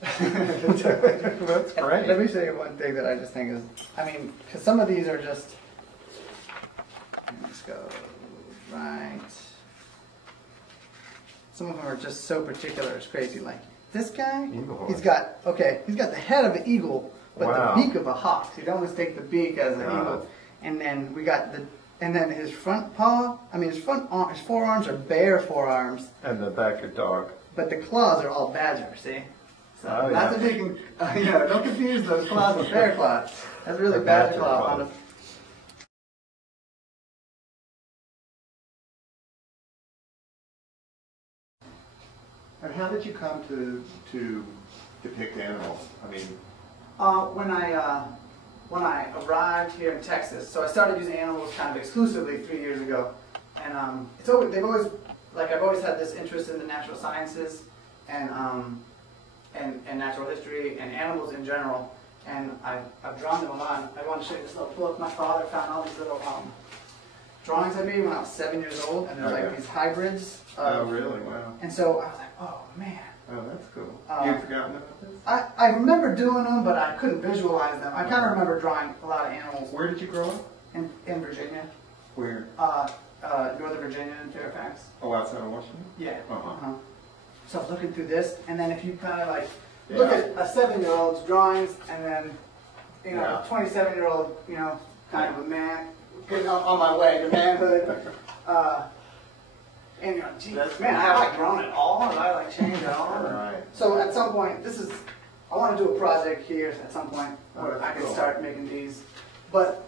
That's great. Let me show you one thing that I just think is, I mean, because some of these are just, let's go right. Some of them are just so particular, it's crazy. Like this guy, he's got the head of an eagle, but the beak of a hawk. So you don't always take the beak as an eagle. And then we got then his front paw, I mean his forearms are bear forearms. And the back of dog. But the claws are all badger, see? So not that you can, don't confuse those claws with bear claws. That's really badger claw. And how did you come to depict animals? I mean, when I arrived here in Texas, so I started using animals kind of exclusively 3 years ago, and I've always had this interest in the natural sciences and natural history and animals in general, and I've drawn them a lot. I want to show you this little book. My father found all these little drawings I made when I was 7 years old, and they're like these hybrids. Oh, really? Wow. And so I was like, oh man. Oh, that's cool. You'd forgotten about this? I remember doing them, but I couldn't visualize them. I kind of remember drawing a lot of animals. Where did you grow up? In Virginia. Where? Northern Virginia in Fairfax. Oh, outside of Washington? Yeah. Uh-huh. So I was looking through this, and then if you kind of like look at a 7-year-old's drawings, and then a 27-year-old, kind of a man getting on my way to manhood. And geez, man, have I grown at all? Have I changed at all? Right. So at some point, I want to do a project here at some point where I can start making these. But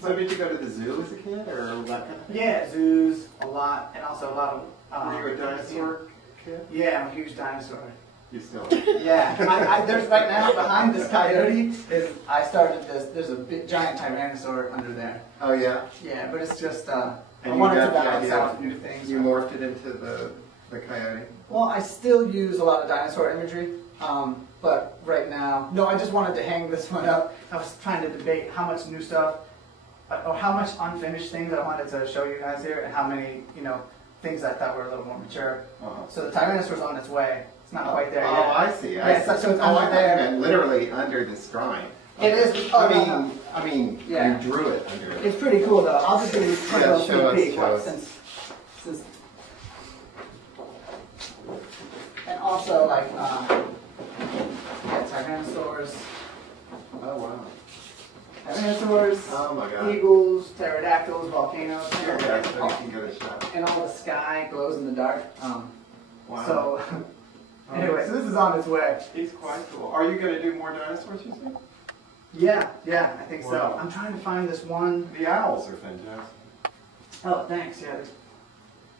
So did you go to the zoo as a kid, or that kind of thing? Yeah, zoos a lot, and also a lot of. Were you a dinosaur kid? Yeah, I'm a huge dinosaur. You still? Yeah. There's right now behind this coyote I started this. There's a big giant tyrannosaur under there. Oh yeah. Yeah, but it's just. And I you wanted got to the balance idea out new things. You morphed it into the coyote. Well, I still use a lot of dinosaur imagery, but right now, no, I just wanted to hang this one up. I was trying to debate how much new stuff, or how much unfinished things I wanted to show you guys here, and how many, things I thought were a little more mature. So the Tyrannosaur's on its way. It's not quite there yet. Oh, I see. So it's I under there. meant literally under this drawing. It is. I mean, yeah. You drew it under it. It's pretty cool though. I'll just give you a sneak peek. Since and also tyrannosaurs. Oh wow. Tyrannosaurs, oh my God. Eagles, pterodactyls, volcanoes. Yeah, so you can get a shot. And all the sky glows in the dark. Wow. So anyway, so this is on its way. He's quite cool. Are you going to do more dinosaurs, you think? Yeah, I think Wow. so. I'm trying to find this one. The owls are fantastic. Oh, thanks. Yeah.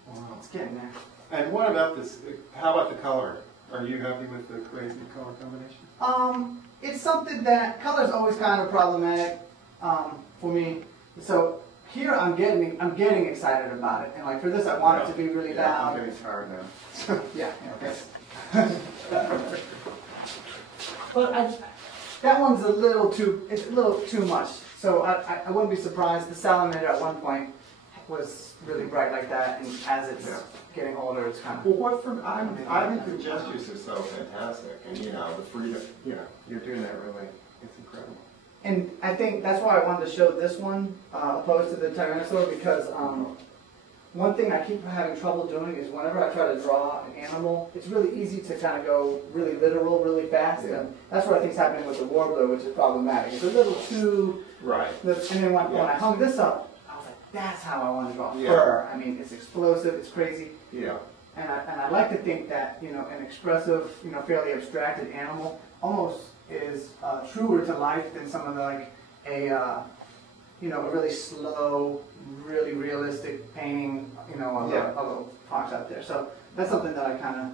Wow. It's getting there. And what about this? How about the color? Are you happy with the crazy color combination? It's something that color's always kind of problematic for me. So here I'm getting excited about it, and for this I want it to be really loud. I'm getting tired now. Yeah. Okay. But that one's a little too much. So I wouldn't be surprised. The salamander at one point was really bright like that, and as it's getting older, it's kind of. Well, I think the gestures are so fantastic, and the freedom. You're doing that really. It's incredible. And I think that's why I wanted to show this one opposed to the Tyrannosaur, because one thing I keep having trouble doing is whenever I try to draw an animal, it's really easy to kind of go really literal, really fast. Yeah. And that's what I think is happening with the warbler, which is problematic. It's a little too. Right. And then when I hung this up, I was like, that's how I want to draw fur. I mean, it's explosive, it's crazy. Yeah. And I like to think that an expressive, fairly abstracted animal almost is truer to life than some of a really slow, really realistic painting, of a fox out there. So that's something that I kind of